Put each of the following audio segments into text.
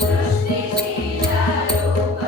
ಸೃಷ್ಟಿಸಿದ ರೂಪ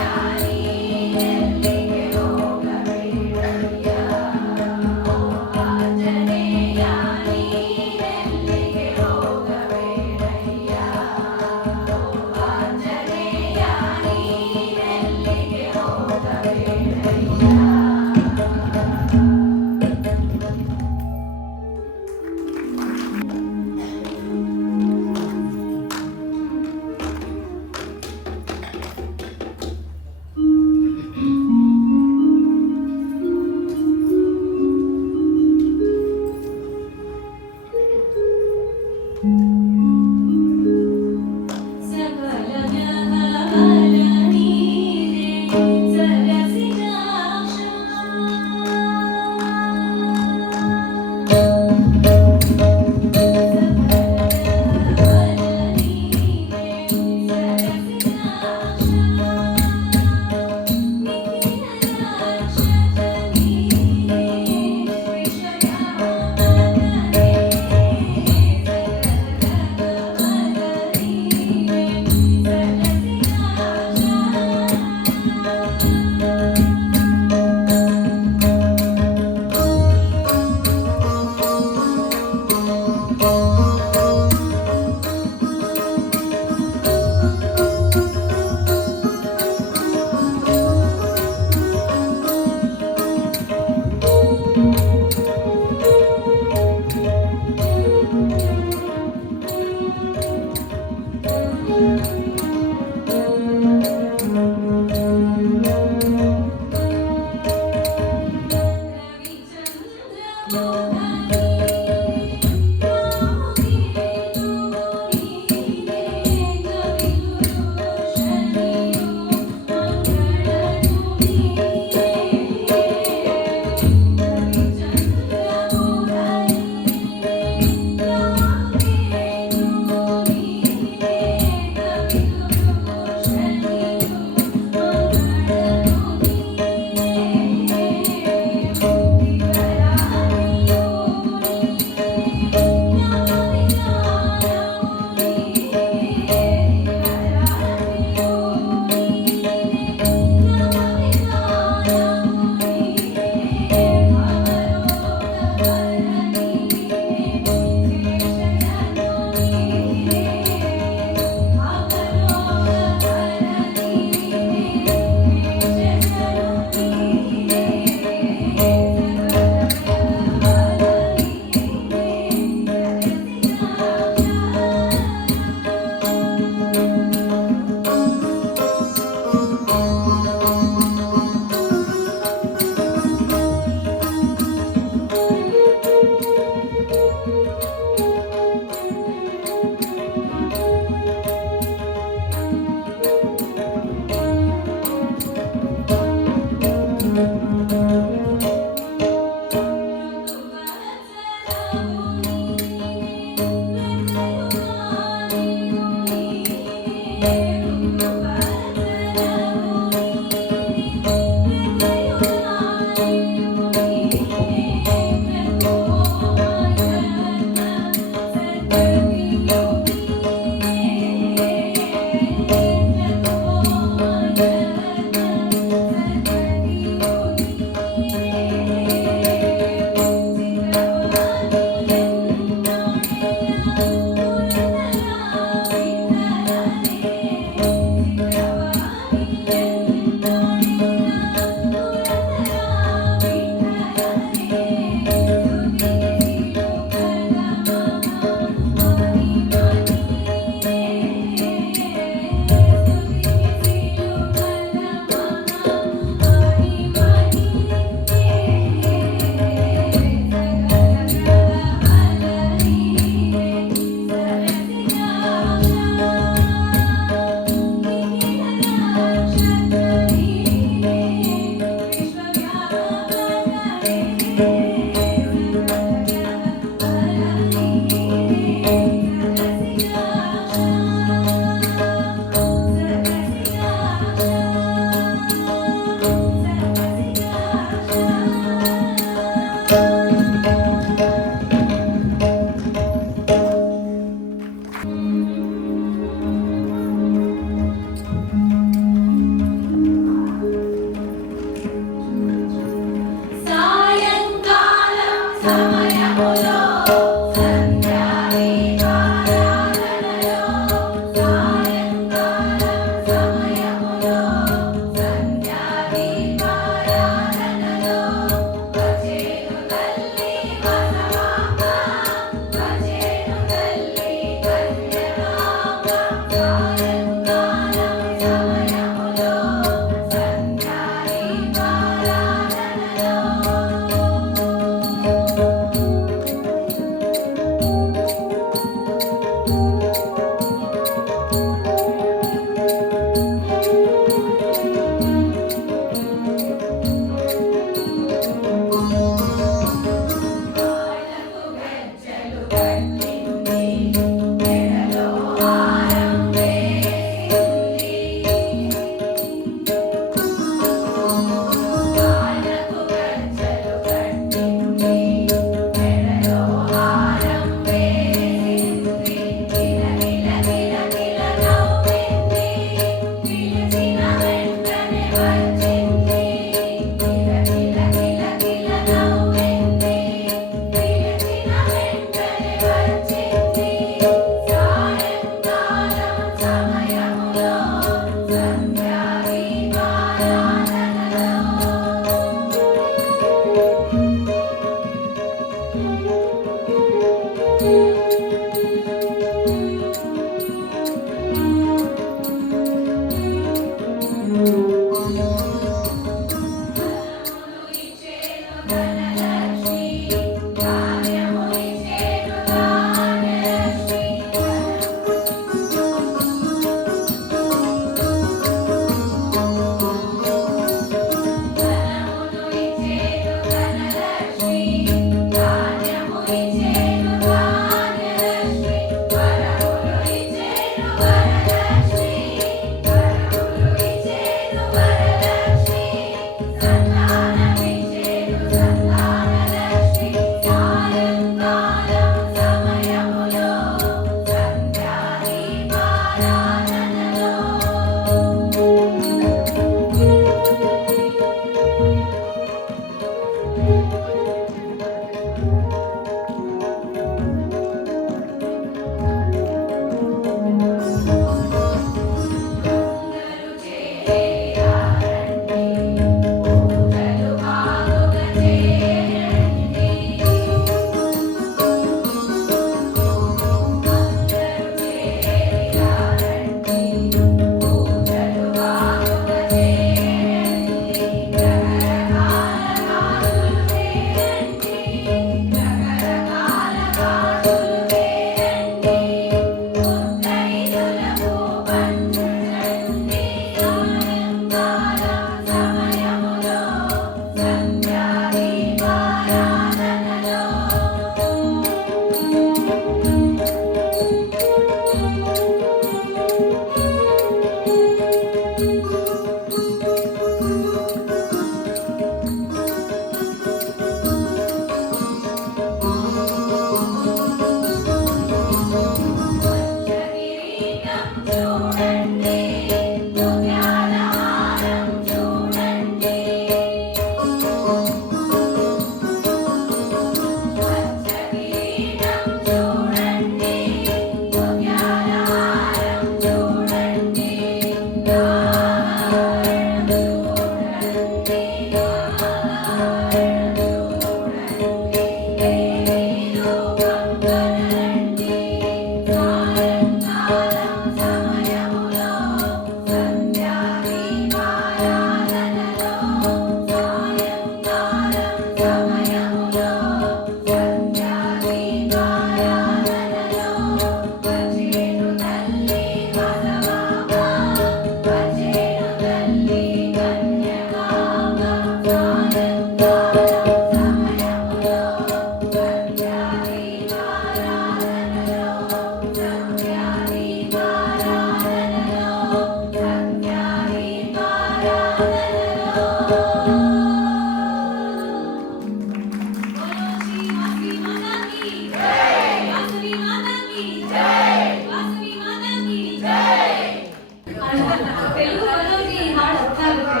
ತೆಲುಗು ಬರೋರಿಗೆ ಈ ಹಾಡು ಅರ್ಥ ಆಗುತ್ತೆ,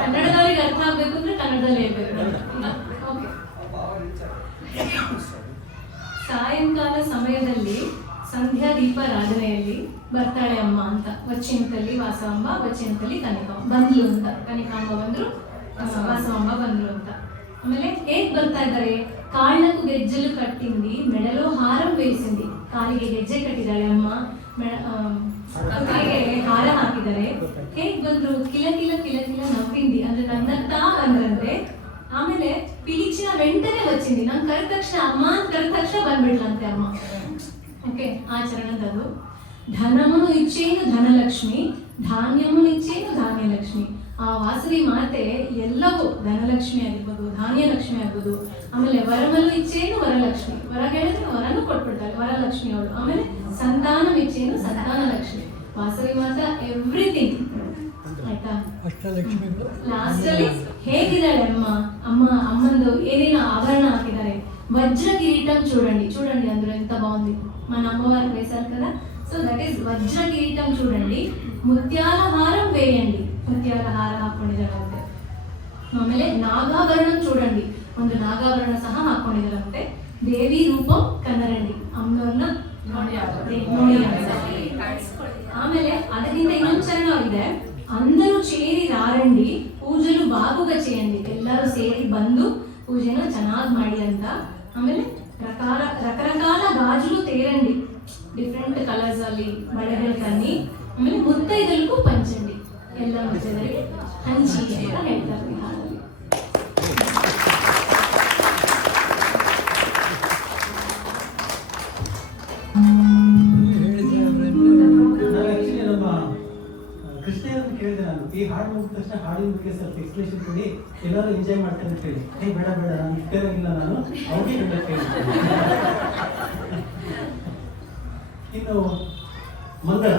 ಕನ್ನಡದವರಿಗೆ ಅರ್ಥ ಆಗ್ಬೇಕು ಅಂದ್ರೆ ಕನ್ನಡದಲ್ಲೇ ಇರ್ಬೇಕು. ಸಾಯಂಕಾಲ ಸಮಯದಲ್ಲಿ ಸಂಧ್ಯಾ ದೀಪಾರಾಧನೆಯಲ್ಲಿ ಬರ್ತಾಳೆ ಅಮ್ಮ ಅಂತ. ವಚ್ಚಿನತಲ್ಲಿ ವಾಸವಮ್ಮ, ವಚ್ಚಿನತಲ್ಲಿ ಕನಿಕಾಂಬ ಬಂದ್ಲು ಅಂತ. ಕನಿಕಾಂಬ ಬಂದ್ರು, ವಾಸವಮ್ಮ ಬಂದ್ರು ಅಂತ. ಆಮೇಲೆ ಹೇಗ್ ಬರ್ತಾ ಇದ್ದಾರೆ? ಕಾళ్ళకు ಗೆಜ್ಜೆಲು కట్టింది, మెడలో హారం వేసింది. ಕಾಲಿಗೆ ಗೆಜ್ಜೆ ಕಟ್ಟಿದ್ದಾಳೆ ಅಮ್ಮ, ಕಾಲಿಗೆ ಹಾರ ಹಾಕಿದ್ದಾರೆ. ಹೇಗ್ ಬಂದ್ರು? ಕಿಲ ಕಿಲ ಕಿಲ ಕಿಲ ನವ್ವಿಂది ಅಂದ್ರೆ ನನ್ನತ್ತಾ ಅಂದ್ರಂತೆ. ಆಮೇಲೆ ಪಿಲಿಚಿನ ವೆಂಟನೆ వచ్చింది, ನಾನು ಕರೆದ ತಕ್ಷಣ ಅಮ್ಮ ಅಂತ ಕರೆದ ತಕ್ಷಣ ಬಂದ್ಬಿಡ್ಲಂತೆ ಅಮ್ಮ. ఓకే, ఆచరణదదు. ಧನమును ಇಚ್ಚೇನು ಧನಲಕ್ಷ್ಮಿ, ಧಾನ್ಯముನು ಇಚ್ಚೇನು ಧಾನ್ಯಲಕ್ಷ್ಮಿ. ಆ ವಾಸವಿ ಮಾತೆ ಎಲ್ಲವೂ, ಧನಲಕ್ಷ್ಮಿ ಆಗಿರ್ಬೋದು, ಧಾನ್ಯಲಕ್ಷ್ಮಿ ಆಗ್ಬೋದು. ಆಮೇಲೆ ವರಮಲು ಇಚ್ಚೇನು ವರಲಕ್ಷ್ಮಿ, ವರ ಹೇಳಿದ್ರೆ ವರನು ಕೊಟ್ಬಿಡ್ತಾರೆ ವರಲಕ್ಷ್ಮಿ ಅವಳು. ಆಮೇಲೆ ಸಂತಾನ ಇಚ್ಚೇನು ಸಂತಾನ ಲಕ್ಷ್ಮಿ. ವಾಸವಿ ಮಾತಾ ಎವ್ರಿಥಿಂಗ್, ಆಯ್ತಾ? ಲಾಸ್ಟ್ ಅಲ್ಲಿ ಹೇಗಿದ್ದಾಳೆ ಅಮ್ಮ? ಅಮ್ಮಂದು ಏನೇನು ఆభరణ ಹಾಕಿದ್ದಾರೆ. వజ్ర కిరీటం చూడండి, చూడండి అందులో ఎంత బాగుంది, మన అమ్మవారికి వేశారు కదా. సో దట్ ఈస్ వజ్ర కిరీటం చూడండి. ముత్యాల హారం వేయండి, ముత్యాల హాರ ಹಾಕೊಂಡಿದ್ದಾರಂತೆ. ಆಮೇಲೆ ನಾಗಾಭರಣ చూడండి, ಒಂದು ನಾಗಾಭರಣ ಸಹ ಹಾಕೊಂಡಿದ್ದಾರಂತೆ. ದೇವಿ ರೂಪಂ ಕನ್ನರಂಡಿ, ಅಮ್ಮನವ್ರನ್ನ ನೋಡಿ. ಆಮೇಲೆ ಅದರಿಂದ ಇನ್ನೊಂದು ಚರಣ ಇದೆ, అందరూ చేరి రారండి, పూజలు బాగుగా చేయండి. ಎಲ್ಲರೂ ಸೇರಿ ಬಂದು పూజನ ಚೆನ್ನಾಗಿ ಮಾಡಿ ಅಂತ. ಆಮೇಲೆ రకరకాల గాజులు తేరండి, ಡಿಫ್ರೆಂಟ್ ಕಲರ್ಸ್ ಅಲ್ಲಿ ಬಳೆಗಳು ತನ್ನಿ. ಆಮೇಲೆ ಮುತ್ತೈದೆలకు ಪಂಚಂಡಿ, ಎಲ್ಲ ಮುತ್ತೈದರಿಗೆ ಹಂಚಿ ಅಂತ ಹೇಳ್ತಾರೆ ಹಾಡಲ್ಲಿ. ಕೃಷ್ಣಯ್ಯನನ್ನು ಕೇಳಿದೆ ನಾನು, ಈ ಹಾಡು ಮುಗಿದ ತಕ್ಷಣ ಹಾಡಿನ ಬಗ್ಗೆ ಸ್ವಲ್ಪ ಎಕ್ಸ್ಪ್ಲೇಷನ್ ಕೊಡಿ, ಎಲ್ಲರೂ ಎಂಜಾಯ್ ಮಾಡ್ತಾರೆ ಅಂತ ಹೇಳಿ. ಬೇಡ ಬೇಡ, ನಾನು ಇಷ್ಟೇನಾಗಿಲ್ಲ, ನಾನು ಅವ್ರಿಗೆ ಹೇಳಕ್ಕೆ ಹೇಳ್ತೀನಿ. ಇನ್ನು ಮಂಗಳ,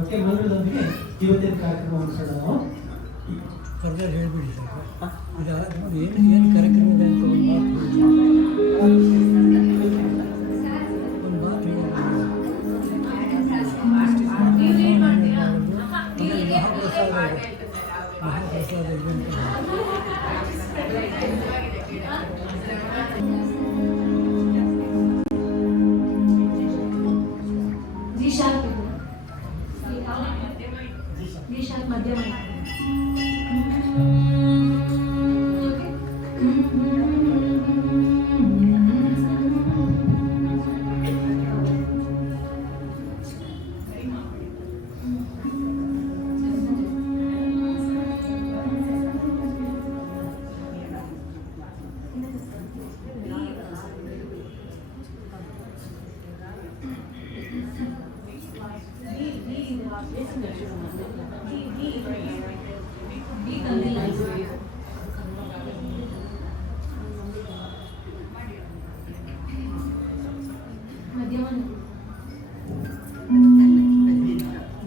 ಓಕೆ, ಮಂಗಳದೊಂದಿಗೆ ಇವತ್ತಿನ ಕಾರ್ಯಕ್ರಮ ಮುಗಿಸೋಣ ನಾವು. ಫರ್ದರ್ ಹೇಳ್ಬಿಡಿ ಸರ್, ಏನು ಕಾರ್ಯಕ್ರಮ ಇದೆ ಅಂತ ಒಂದು ಮಾತು ಮಧ್ಯಮ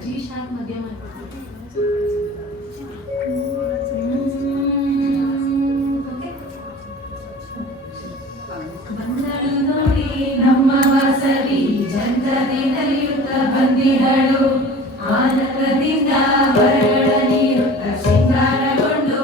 ಜಿ ಶಾರ್ಪ್ ಮಧ್ಯಮ. ಬಂದಳು ನೋಡಿ ನಮ್ಮ ವಾಸವಿ, ಚಂದ್ರದಿ ನಲಿಯುತ್ತ ಬಂದಿದಳು, ಆನಂದದಿಂದ ಬರಗಳ ನೀರುತ್ತ ಶೃಂಗಾರಗೊಂಡು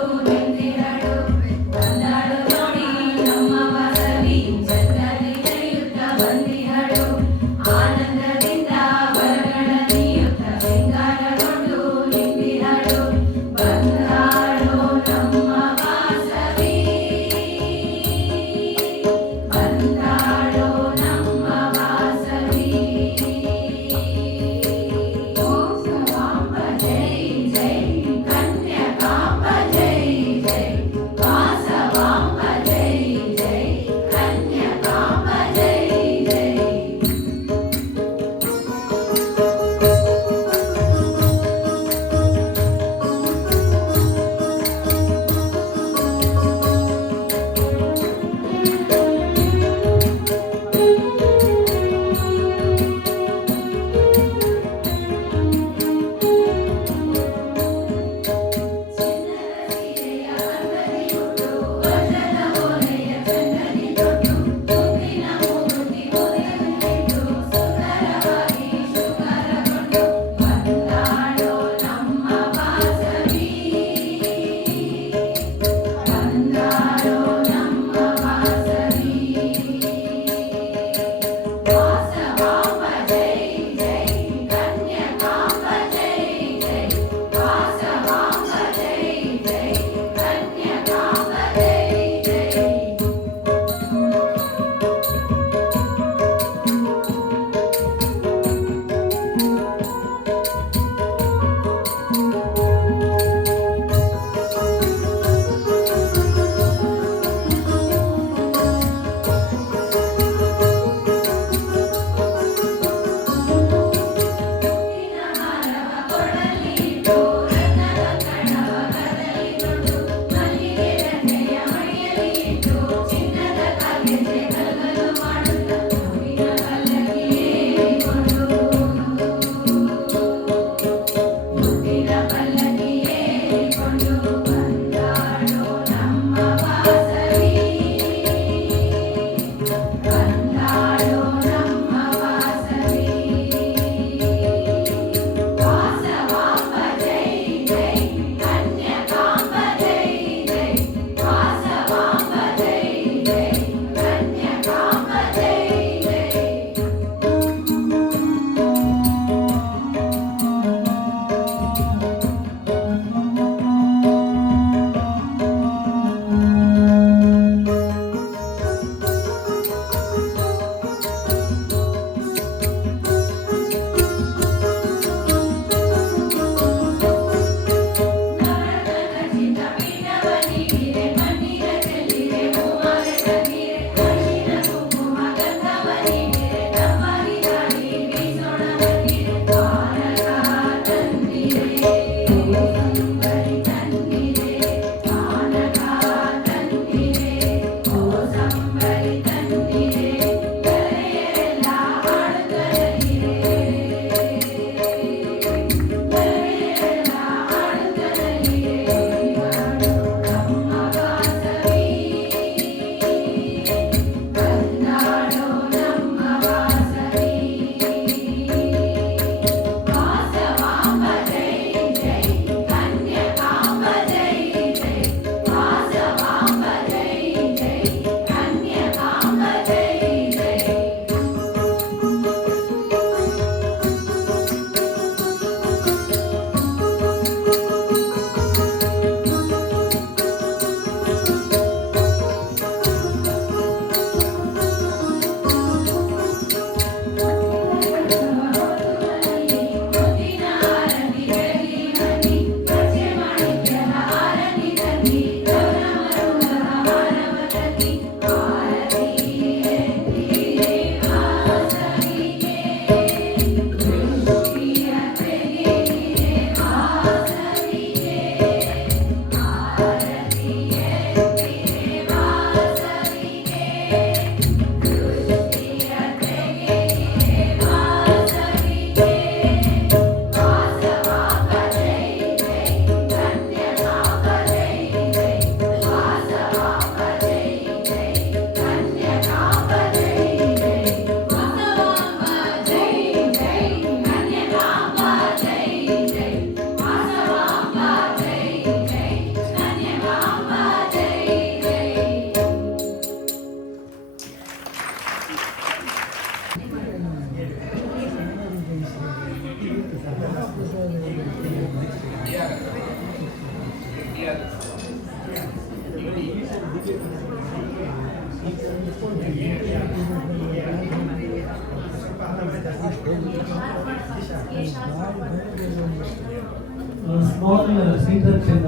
ಸ್ಮಾಲ್ ಇಂಟ್ರಡಕ್ಷನ್.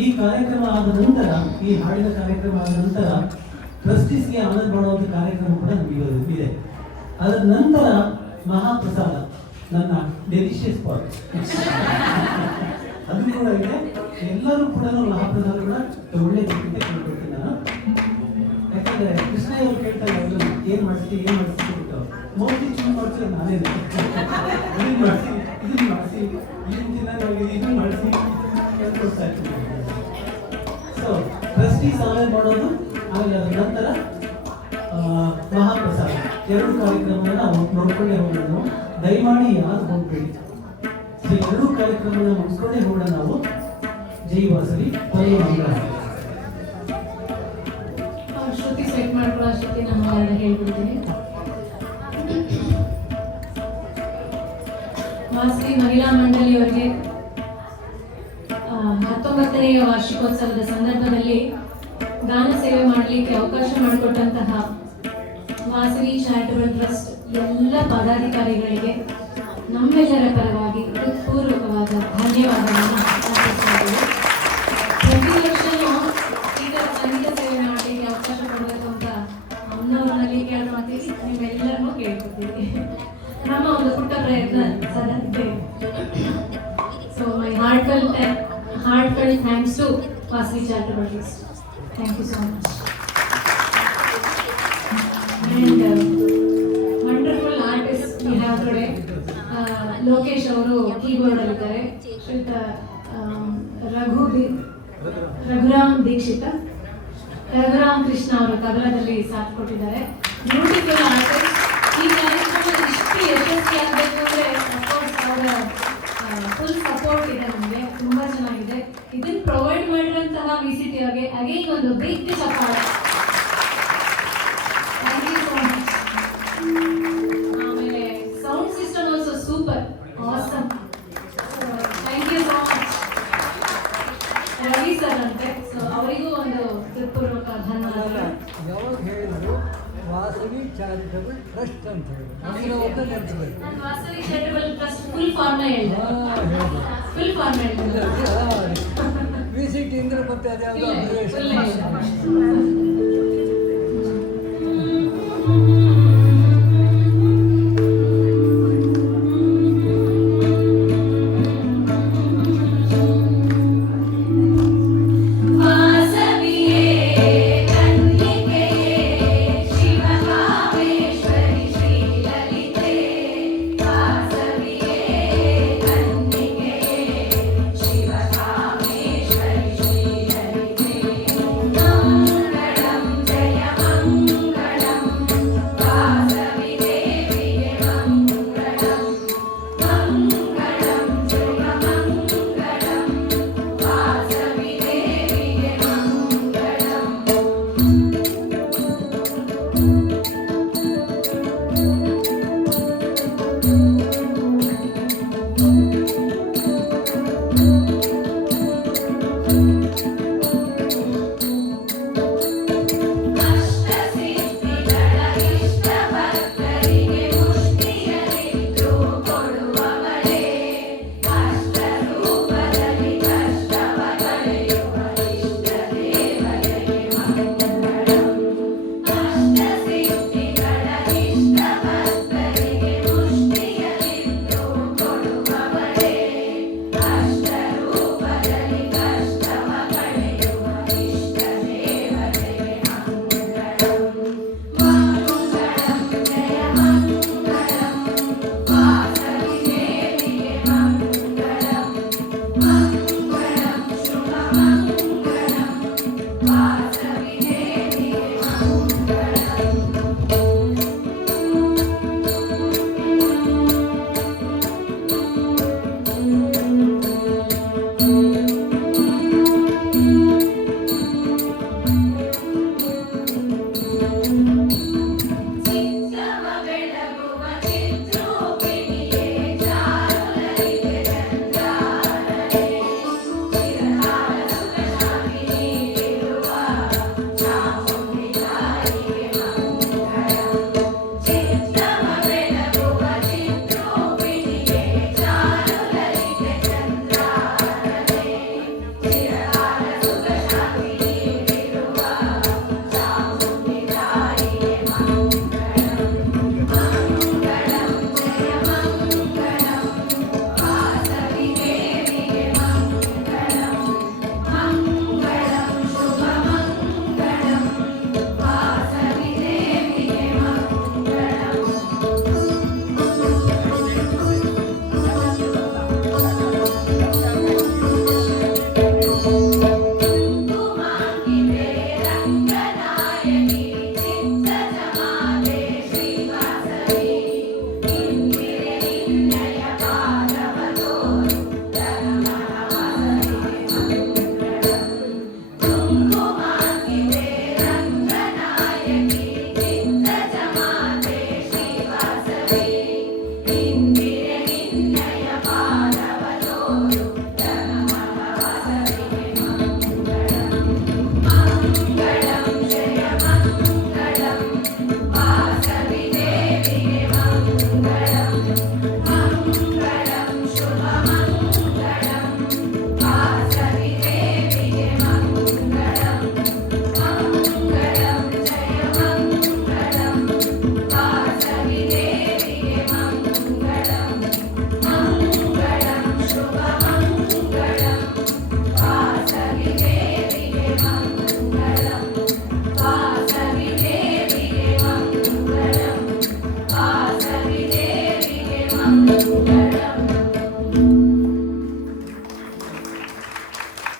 ಈ ಕಾರ್ಯಕ್ರಮ ಆದ ನಂತರ, ಈ ಹಾಡಿನ ಕಾರ್ಯಕ್ರಮ ಆದ ನಂತರ ಟ್ರಸ್ಟೀಸ್ಗೆ ಆನಂದ್ ಮಾಡುವಂಥ ಕಾರ್ಯಕ್ರಮ ಕೂಡ ನಮಗೆ ಇದೆ. ಅದರ ನಂತರ ಮಹಾಪ್ರಸಾದ, ನನ್ನ ಡೆಲಿಷಿಯಸ್ ಪಾರ್ಟ್ ಅದು ಕೂಡ ಇದೆ. ಎಲ್ಲರೂ ಕೂಡ ಮಹಾಪ್ರಸಾದ ಕೂಡ ಒಳ್ಳೆ ರೀತಿಯಿಂದ ಕೇಳ್ಕೊಳ್ತೀನಿ ನಾನು. ಯಾಕಂದ್ರೆ ಕೃಷ್ಣ ಅವರು ಕೇಳ್ತಾರೆ ಏನ್ ಮಾಡಿಸ್ತೀವಿ ಬಿಟ್ಟು ಮೋಸ್ಟ್ಲಿ ಚೂಸ್ ಮಾಡ್ತೀವಿ ನಾನೇ ಇದನ್ನ ಮಾಡಿಸಿ ಇದನ್ನ ಚೆನ್ನಾಗಿ ಇದನ್ನ ಮಾಡಿಸಿ ಹೇಳ್ಕೊಡ್ತಾ ಇರ್ತೀನಿ. ಸೊ ಟ್ರಸ್ಟೀಸ್ ಆಮೇಲೆ ಮಾಡೋದು, ಆಮೇಲೆ ಅದರ ನಂತರ ಮಹಾಪ್ರಸಾದ, ಎರಡು ಕಾರ್ಯಕ್ರಮವನ್ನು ನಾವು ನೋಡ್ಕೊಂಡೇ ಹೋಗೋಣ. ದಯಮಾಡಿ ಯಾರು ಹೋಗ್ಬೇಡಿ, ಈ ಎರಡೂ ಕಾರ್ಯಕ್ರಮವನ್ನು ಮುಗಿಸ್ಕೊಂಡೇ ಹೋಗೋಣ ನಾವು. ಜೈ ವಾಸವಿ, ಕೊನೆಯ ಮಂಗಳ. ಶ್ರುತಿ ಸೆಟ್ ಮಾಡ್ಕೊಳ್ಳೋ ಶ್ರುತಿ ನಮ್ಮ ಎರಡು ಹೇಳ್ಬಿಡ್ತೀನಿ. ವಾಸವಿ ಮಹಿಳಾ ಮಂಡಳಿಯವರಿಗೆ 19ನೇ ವಾರ್ಷಿಕೋತ್ಸವದ ಸಂದರ್ಭದಲ್ಲಿ ಗಾನ ಸೇವೆ ಮಾಡಲಿಕ್ಕೆ ಅವಕಾಶ ಮಾಡಿಕೊಟ್ಟಂತಹ ವಾಸವಿ ಚಾರಿಟಬಲ್ ಟ್ರಸ್ಟ್ ಎಲ್ಲ ಪದಾಧಿಕಾರಿಗಳಿಗೆ ನಮ್ಮೆಲ್ಲರ ಪರವಾಗಿ ಹೃತ್ಪೂರ್ವಕವಾದ ಧನ್ಯವಾದಗಳನ್ನು ಅರ್ಪಿಸ್ತಾ ಇದ್ದೇವೆ. ಪ್ರತಿ ವರ್ಷವೂ ಈ ಥರ ಸಂಗೀತ ಸೇವೆ ಮಾಡಲಿಕ್ಕೆ ಅವಕಾಶ ಕೊಡಬೇಕು ಅಂತ ಅಮ್ಮನವ್ರನ್ನಲ್ಲಿ ಕೇಳ್ಕೊತೀವಿ, ನೀವೆಲ್ಲರನ್ನೂ ಕೇಳ್ಕೊತೀವಿ. ನಮ್ಮ ಒಂದು ಪುಟ್ಟ ಪ್ರಯತ್ನ ಸದಾ ಇದೆ. So my heartfelt thanks to Vasavi Charitable Trust. Thank you so much. And wonderful artists we have today. Lokesh ಅವರು ಕೀಬೋರ್ಡ್ ಅಲ್ಲಿದ್ದಾರೆ. ಶ್ರೀಯುತ ರಘುರಾಮ್ ದೀಕ್ಷಿತ, ರಘುರಾಮ್ ಕೃಷ್ಣ ಅವರು ತಬಲದಲ್ಲಿ ಸಾಥ್ ಕೊಟ್ಟಿದ್ದಾರೆ. Beautiful artist. ಈ ಕಾರ್ಯಕ್ರಮ ಇಷ್ಟು ಯಶಸ್ವಿಯಾಗಬೇಕು ಅಂದರೆ ಅವರ ಫುಲ್ ಸಪೋರ್ಟ್ ಇದೆ ನಮಗೆ, ತುಂಬಾ ಚೆನ್ನಾಗಿದೆ. ಇದನ್ನು ಪ್ರೊವೈಡ್ ಮಾಡಿರುವಂತಹ VCT ಅವರಿಗೆ ಅಗೇನ್ ಒಂದು big support. Thank you so much. ಆಮೇಲೆ sound system also super awesome. Thank you so much Ravi sir ಅಂತೆ. ಸೊ ಅವರಿಗೂ ಒಂದು ಹೃತ್ಪೂರ್ವಕ ಧನ್ಯವಾದಗಳು. ಯಾವಾಗ ಹೇಳಿದ್ರು ವಾಸವಿ ಚಾರಿಟಬಲ್ ಟ್ರಸ್ಟ್ ಅಂತ ಹೇಳಿ ನನಗೆ ಒಬ್ಬ ನೆನಪಿದೆ. ನಾನು Vasavi charitable trust full form ಹೇಳಿದೆ. ಫುಲ್ ಫಾರ್ಮ್ ಹೇಳಿದೆ. VCT ಅಂದ್ರೆ ಮತ್ತೆ ಅದ್ಯಾವುದೋ Shiva ಬಾಬಾ